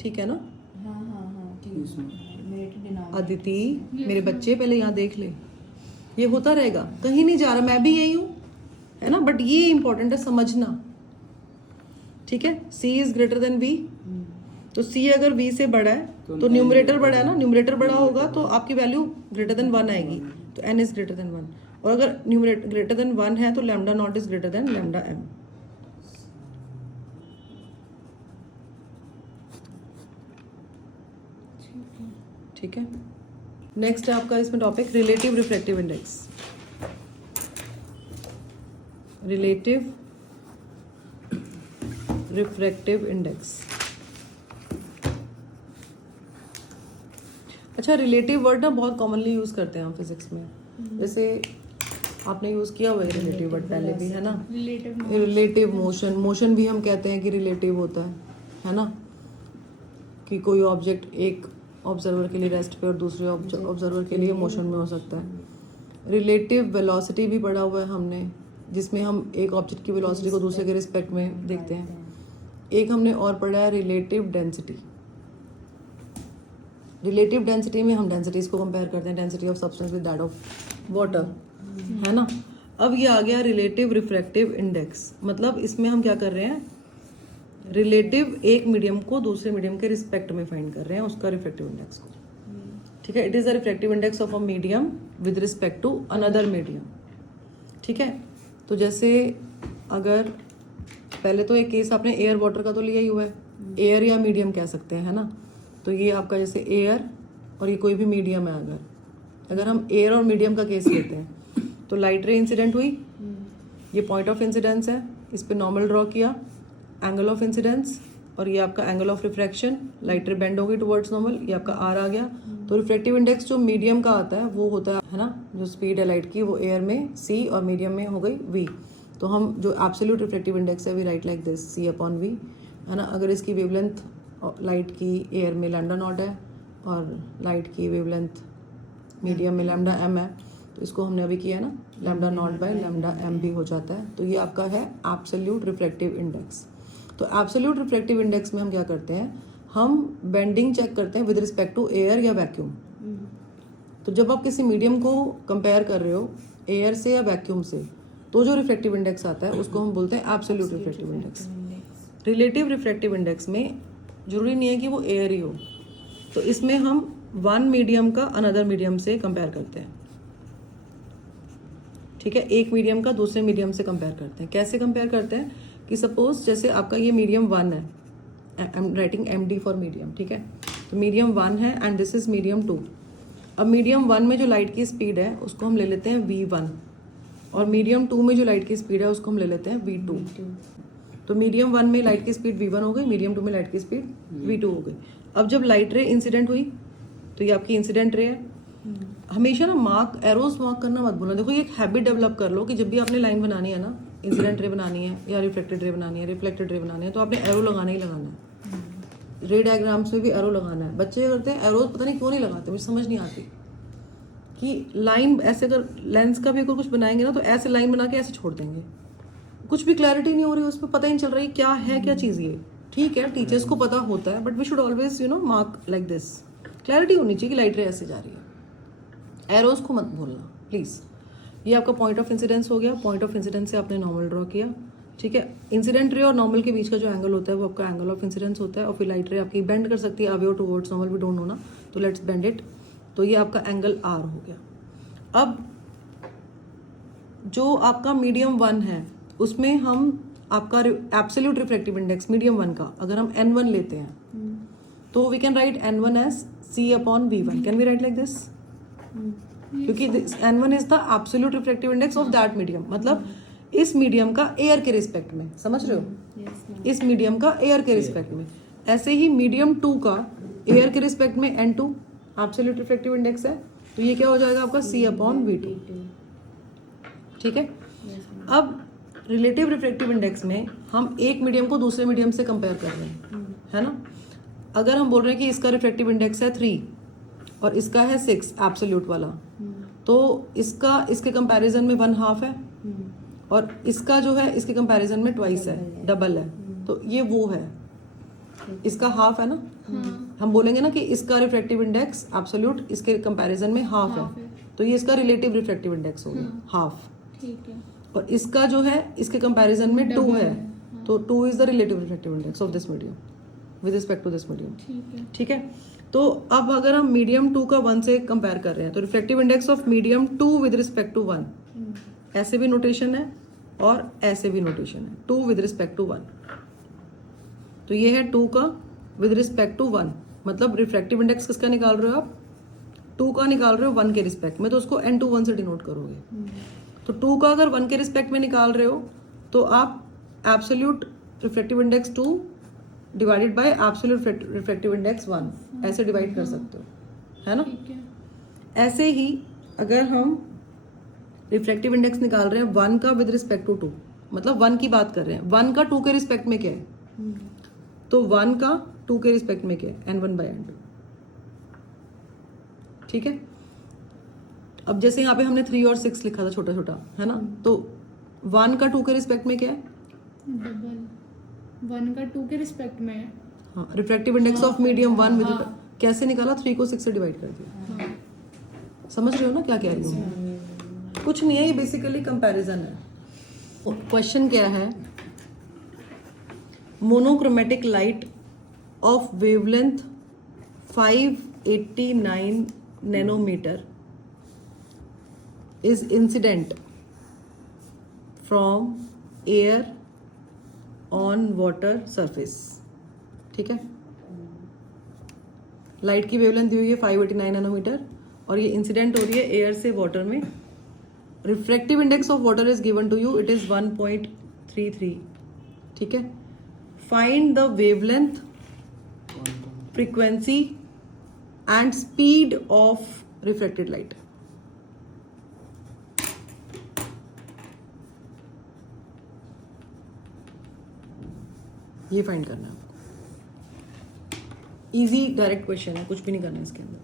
ठीक है ना. अदिति, मेरे बच्चे पहले यहाँ देख ले, ये होता रहेगा, कहीं नहीं जा रहा, मैं भी यही हूँ, है ना. बट ये इंपॉर्टेंट है समझना. ठीक है. c is greater than v. तो c अगर v से बड़ा है तो न्यूमरेटर बड़ा है ना, न्यूमरेटर बड़ा होगा तो आपकी वैल्यू ग्रेटर देन 1 आएगी. तो n इज ग्रेटर देन 1. और अगर न्यूमरेटर ग्रेटर देन 1 है तो lambda naught is greater then lambda m. ठीक है. नेक्स्ट है आपका इसमें topic relative refractive index. Relative refractive index. अच्छा, रिलेटिव वर्ड ना बहुत कॉमनली यूज करते हैं हम फिजिक्स में. जैसे आपने यूज किया हुआ है रिलेटिव वर्ड पहले भी, है ना. रिलेटिव मोशन, मोशन भी हम कहते हैं कि रिलेटिव होता है ना. कि कोई ऑब्जेक्ट एक ऑब्जर्वर के लिए रेस्ट पे और दूसरे ऑब्जर्वर के लिए मोशन में हो सकता है। रिलेटिव वेलोसिटी भी पढ़ा हुआ है हमने, जिसमें हम एक ऑब्जेक्ट की वेलोसिटी को दूसरे के रिस्पेक्ट में देखते हैं। एक हमने और पढ़ा है रिलेटिव डेंसिटी। रिलेटिव डेंसिटी में हम डेंसिटीज को कंपेयर करते हैं, density of substance with that of water, है ना। अब ये आ गया रिलेटिव रिफ्रैक्टिव इंडेक्स। मतलब इसमें हम क्या कर रहे हैं, रिलेटिव एक मीडियम को दूसरे मीडियम के रिस्पेक्ट में फाइंड कर रहे हैं उसका रिफ्रैक्टिव इंडेक्स को, ठीक है। It is the refractive index of a medium with respect to another medium, ठीक है। तो जैसे अगर पहले तो एक केस आपने एयर वाटर का तो लिया ही हुआ है, एयर या मीडियम कह सकते हैं, है ना। तो ये आपका जैसे एयर और ये कोई भी मीडियम है, अगर हम एयर और मीडियम का केस लेते हैं तो लाइट रे इंसिडेंट हुई, ये पॉइंट ऑफ इंसिडेंस है, इस पे नॉर्मल ड्रॉ किया, एंगल ऑफ इंसिडेंस और ये आपका angle of refraction, light ray bend हो गई टुवर्ड्स नॉर्मल, ये आपका आर आ गया। तो रिफ्रैक्टिव इंडेक्स जो मीडियम का आता है वो होता है ना, जो स्पीड है लाइट की वो एयर में सी और मीडियम में हो गई वी। तो हम जो एब्सोल्यूट रिफ्रैक्टिव इंडेक्स है we write like this c upon v, है ना। अगर इसकी वेवलेंथ लाइट की एयर में लैम्डा नॉट है और लाइट की वेवलेंथ मीडियम में लैम्डा एम है, तो इसको हमने अभी किया ना, lambda not by lambda m भी हो जाता है। तो ये आपका है एब्सोल्यूट रिफ्रैक्टिव इंडेक्स। तो एब्सोल्यूट रिफ्रैक्टिव इंडेक्स में हम क्या करते हैं, हम बेंडिंग चेक करते हैं विद रिस्पेक्ट टू एयर या वैक्यूम। तो जब आप किसी मीडियम को कंपेयर कर रहे हो एयर से या वैक्यूम से, तो जो रिफ्रैक्टिव इंडेक्स आता है उसको हम बोलते हैं absolute refractive index. Relative refractive index में जरूरी नहीं है कि वो एयर ही हो, तो इसमें हम वन मीडियम का अनदर मीडियम से कंपेयर करते हैं, ठीक है। एक मीडियम का दूसरे मीडियम से कंपेयर करते हैं। कैसे कंपेयर करते हैं कि सपोज जैसे आपका ये मीडियम 1 है, I am writing MD for medium, ठीक है। तो मीडियम 1 है एंड दिस इज मीडियम 2। अब मीडियम 1 में जो लाइट की स्पीड है उसको हम ले लेते हैं V1 और मीडियम 2 में जो लाइट की स्पीड है उसको हम ले लेते हैं V2। तो मीडियम 1 में लाइट की स्पीड V1 हो गई, मीडियम 2 में लाइट की स्पीड V2 हो गई। अब जब लाइट रे इंसिडेंट हुई तो ये आपकी इंसिडेंट रे है। हमेशा ना मार्क एरोज मार्क करना मत भूलना। देखो ये एक हैबिट डेवलप कर लो कि जब भी आपने लाइन बनानी है ना, इंसिडेंट रे बनानी है या रिफ्लेक्टेड रे बनानी है, रिफ्लेक्टेड रे बनानी है, तो आपने एरो लगाना ही लगाना है। रे डायग्राम्स में भी एरो लगाना है। बच्चे क्या करते हैं, एरोज पता नहीं क्यों नहीं लगाते, मुझे समझ नहीं आती कि लाइन ऐसे अगर लेंस का भी अगर कुछ बनाएंगे ना तो ऐसे लाइन बना के ऐसे छोड़ देंगे, कुछ भी क्लैरिटी नहीं हो रही उसमें, पता ही नहीं चल रही क्या है क्या चीज़ ये। ठीक है टीचर्स को पता होता है, but we should always mark like this. Clarity होनी चाहिए कि लाइट रे ऐसे जा रही है। एरोज को मत भूलना प्लीज़। ये आपका पॉइंट ऑफ इंसिडेंस हो गया। पॉइंट ऑफ इंसिडेंस से आपने नॉर्मल ड्रॉ किया, ठीक है। इंसिडेंट रे और नॉर्मल के बीच का जो एंगल होता है वो आपका एंगल ऑफ इंसिडेंस होता है। और फिर लाइट रे आपकी बेंड कर सकती है away towards normal, we don't know ना, तो लेट्स बेंड इट। तो ये आपका एंगल आर हो गया। अब जो आपका मीडियम 1 है उसमें हम आपका एब्सोल्यूट रिफ्रैक्टिव इंडेक्स मीडियम 1 का अगर हम N1 लेते हैं तो we can write N1 as C upon V1। Can we write like this? क्योंकि N1 is the absolute refractive index of that medium, मतलब इस मीडियम का एयर के रिस्पेक्ट में, समझ रहे हो? इस मीडियम का एयर के रिस्पेक्ट में। ऐसे ही मीडियम 2 का एयर के रिस्पेक्ट में N2 एब्सोल्यूट रिफ्रैक्टिव इंडेक्स है, तो ये क्या हो जाएगा आपका C अपॉन V2, ठीक है। अब रिलेटिव रिफ्रैक्टिव इंडेक्स में हम एक मीडियम को दूसरे मीडियम से कंपेयर कर रहे हैं, है ना। अगर हम बोल रहे हैं कि इसका रिफ्रैक्टिव इंडेक्स है 3 और इसका है 6 एब्सोल्यूट वाला, तो इसका इसके कंपैरिजन में 1/2 है और इसका जो है इसके कंपैरिजन में ट्वाइस है, डबल है। तो ये वो है, इसका हाफ है ना। हम बोलेंगे ना कि इसका रिफ्रैक्टिव इंडेक्स एब्सोल्यूट इसके कंपैरिजन में हाफ है, तो ये इसका रिलेटिव रिफ्रैक्टिव इंडेक्स हो गया हाफ, ठीक है। और इसका जो है इसके कंपैरिजन में 2 है, तो 2 is the relative refractive index of this medium with respect to this medium, ठीक है। तो अब अगर हम मीडियम 2 का 1 से कंपेयर कर रहे हैं तो refractive index of medium 2 with respect to 1, ऐसे भी नोटेशन है और ऐसे भी नोटेशन है, 2 विद रिस्पेक्ट टू 1। तो ये है 2 का विद रिस्पेक्ट टू 1, मतलब रिफ्रैक्टिव इंडेक्स किसका निकाल रहे हो आप? 2 का निकाल रहे हो 1 के रिस्पेक्ट में, तो उसको N21 से डिनोट करोगे। तो 2 का अगर 1 के रिस्पेक्ट में निकाल रहे हो तो आप absolute refractive index 2 divided by absolute refractive index 1 ऐसे डिवाइड कर सकते हो, है ना। ऐसे ही अगर हम रिफ्रैक्टिव इंडेक्स निकाल रहे हैं 1 का विद रिस्पेक्ट टू 2, मतलब 1 की बात कर रहे हैं, 1 का 2 के रिस्पेक्ट में क्या है, तो 1 का 2 के रिस्पेक्ट में क्या है, N1 बाय N2। ठीक है। अब जैसे यहाँ पे हमने 3 और 6 लिखा था छोटा छोटा, है ना, तो 1 का 2 के रिस्पेक्ट में क्या है? डबल 1 का 2 के रिस्पेक्ट में है। हाँ, refractive index of medium 1 with हाँ। कैसे निकाला? 3 को 6 से डिवाइड कर दिया। हाँ। समझ रहे हो ना क्या कह रही हूँ? कुछ नहीं है, ये बेसिकली कंपैरिजन है। क्वेश्चन क्या है? Monochromatic light of wavelength 589 nanometre is incident from air on water surface। ठीक है, लाइट की वेवलेंथ दी हुई है 589 नैनोमीटर और ये इंसिडेंट हो रही है एयर से वाटर में। Refractive index of water is given to you, it is 1.33। ठीक है, find the wavelength, frequency and speed of reflected light. ये फाइंड करना है आपको। इजी डायरेक्ट क्वेश्चन है, कुछ भी नहीं करना है इसके अंदर।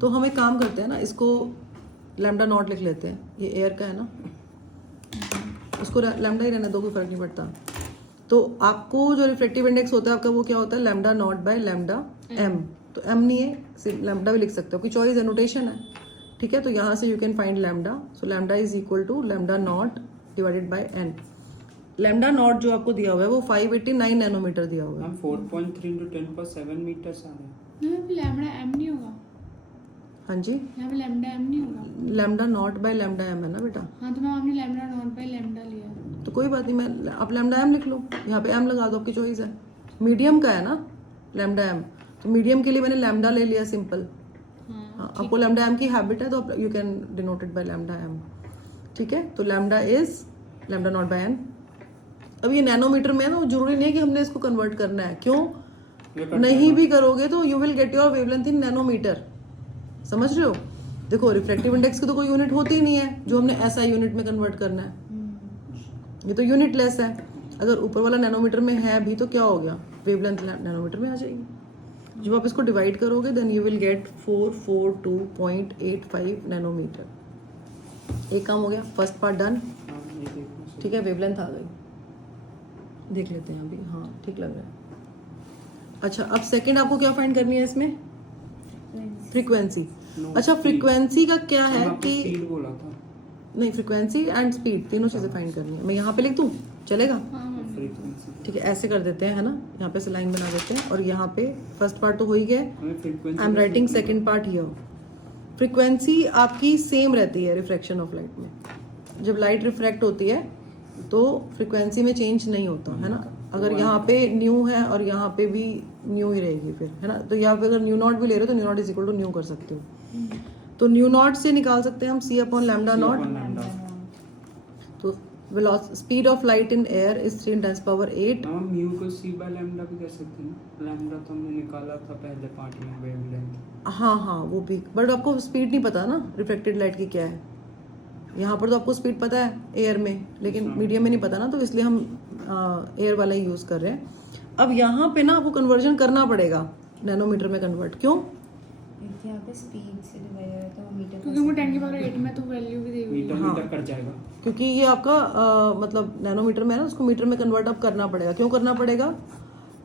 तो हम एक काम करते हैं ना, इसको लैम्डा नॉट लिख लेते हैं। ये एयर का है ना, उसको लैम्डा ही रहने दो, कोई फर्क नहीं पड़ता। तो आपको जो रिफ्लेक्टिव इंडेक्स होता है आपका, वो क्या होता है? Lambda not by lambda m. तो एम नहीं है, सिर्फ लैम्डा भी लिख सकते हो, आपकी चॉइस है, नोटेशन है। ठीक है, तो यहाँ से you can find lambda. So lambda is equal to lambda not divided by n. Lambda not जो आपको दिया हुआ है वो 589 नैनोमीटर दिया हुआ है। हम 4.3 into 10⁻7 मीटर्स आ रहे हैं। यहाँ पे लैम्डा एम नहीं होगा? हाँ जी, यहाँ पे लैम्डा एम नहीं होगा? Lambda not by lambda m है ना बेटा। हाँ, तो मैम आपने लैम्डा नॉट बाय लैम्डा लिया। तो कोई बात नहीं, मैं आप लैम्डा एम लिख लो, यहाँ पे एम लगा दो, आपकी चॉइस है। मीडियम का है ना लैम्डा एम, तो मीडियम के लिए मैंने लैम्डा ले लिया, सिंपल। हाँ, आपको लैम्डा एम की हैबिट है तो you can denote it by lambda m. ठीक है, तो lambda is lambda not by n. अब ये नैनोमीटर में है ना, जरूरी नहीं है कि हमने इसको कन्वर्ट करना है। क्यों? नहीं भी करोगे तो you will get your wavelength in nanometre. समझ रहे हो? देखो, रिफ्रैक्टिव इंडेक्स की तो कोई यूनिट होती ही नहीं है जो हमने ऐसा यूनिट में कन्वर्ट करना है। ये तो यूनिट लेस है। अगर ऊपर वाला नैनोमीटर में है भी तो क्या हो गया? वेवलेंथ नैनोमीटर में आ जाएगी। जब आप इसको डिवाइड करोगे then you will get 442.85 nanometre. एक काम हो गया, फर्स्ट पार्ट डन। ठीक है, वेवलेंथ आ गई, देख लेते हैं अभी। हाँ, ठीक लग रहा है। अच्छा, अब सेकंड आपको क्या फाइंड करनी है इसमें? फ्रीक्वेंसी। अच्छा, फ्रीक्वेंसी का क्या है कि स्पीड बोला था। नहीं, फ्रीक्वेंसी एंड स्पीड तीनों चीजें फाइंड करनी है। मैं यहाँ पे लिख दूँ, चलेगा? फ्रीक्वेंसी। ठीक है, ऐसे कर देते हैं, है ना, यहाँ पे से लाइन बना देते हैं और यहाँ पे फर्स्ट पार्ट तो हो ही गया। I am writing second part here. Frequency आपकी सेम रहती है रिफ्रैक्शन ऑफ लाइट में। जब लाइट रिफ्रैक्ट होती है तो फ्रीक्वेंसी में चेंज नहीं होता, है ना। अगर यहाँ पे न्यू है और यहाँ पे भी न्यू ही रहेगी फिर, है ना। तो यहाँ पे अगर न्यू नॉट भी ले रहे हो तो nu not is equal to nu कर सकते हो। तो न्यू नॉट से निकाल सकते हैं हम सी अपॉन लैम्डा नॉट। तो speed of light in air is 3 × 10⁸। हम म्यू को सी बाय लैम्डा भी कह सकते हैं ना। लैम्डा तो हमने निकाला था पहले पार्ट में, वेवलेंथ। हाँ हाँ, वो भी, बट आपको स्पीड नहीं पता ना रिफ्लेक्टेड लाइट की क्या है। यहाँ पर तो आपको स्पीड पता है एयर में, लेकिन मीडियम में नहीं पता ना, तो इसलिए हम एयर वाला ही यूज कर रहे हैं। अब यहाँ पे ना आपको कन्वर्जन करना पड़ेगा नैनोमीटर में कन्वर्ट। क्यों? यहाँ पे स्पीड से डिवाइड है तो मीटर, क्योंकि वो 10⁸ में तो वैल्यू भी दी हुई है। मीटर हाँ। मीटर कट जाएगा क्योंकि ये आपका मतलब नैनोमीटर में है ना, उसको मीटर में कन्वर्ट अब करना पड़ेगा। क्यों करना पड़ेगा?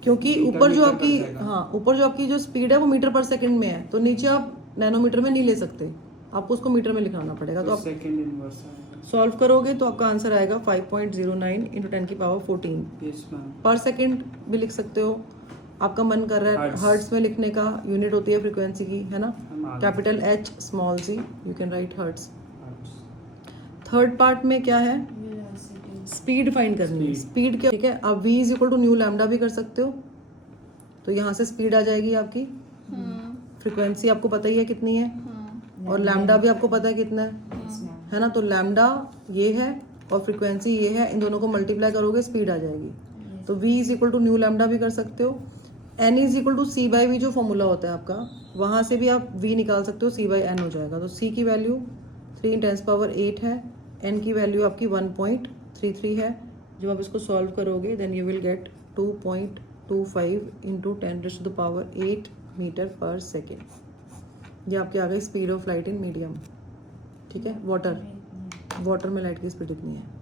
क्योंकि मीटर ऊपर जो मीटर आपकी कट जाएगा। हाँ, ऊपर जो आपकी जो स्पीड है वो मीटर पर सेकंड में है, तो नीचे आप नैनोमीटर में नहीं ले सकते, आपको उसको मीटर में लिखाना पड़ेगा। तो आप सेकंड इनवर्स आएगा। सॉल्व करोगे तो आपका आंसर आएगा 5.09 × 10⁻14 यस मैम। पर सेकंड भी लिख सकते हो। आपका मन कर रहा है Hertz। हर्ट्स में लिखने का, यूनिट होती है फ्रीक्वेंसी की, है ना, हम आगे। Capital H small c, you can write hertz. Third part में क्या है? वेलोसिटी। स्पीड फाइंड करनी है। Speed। स्पीड क्या? ठीक है, आप v is equal to nu lambda भी कर सकते हो, तो यहाँ से स्पीड आ जाएगी आपकी। हाँ, फ्रीक्वेंसी आपको पता ही है कितनी है, हाँ, और लैम्डा भी आपको पता है कितना है ना। तो लैम्डा ये है और फ्रीक्वेंसी ये है, इन दोनों को मल्टीप्लाई करोगे स्पीड आ जाएगी। तो v is equal to nu lambda भी कर सकते हो। n is equal to c by v जो फॉर्मूला होता है आपका, वहाँ से भी आप v निकाल सकते हो, c बाई n हो जाएगा। तो c की वैल्यू 3 × 10⁸ है, n की वैल्यू आपकी 1.33 है, जब आप इसको सॉल्व करोगे then you will get 2.25 into 10⁸ metre पर सेकेंड। ये आपकी आ गई speed of light in medium. ठीक है, वाटर में लाइट की स्पीड इतनी है।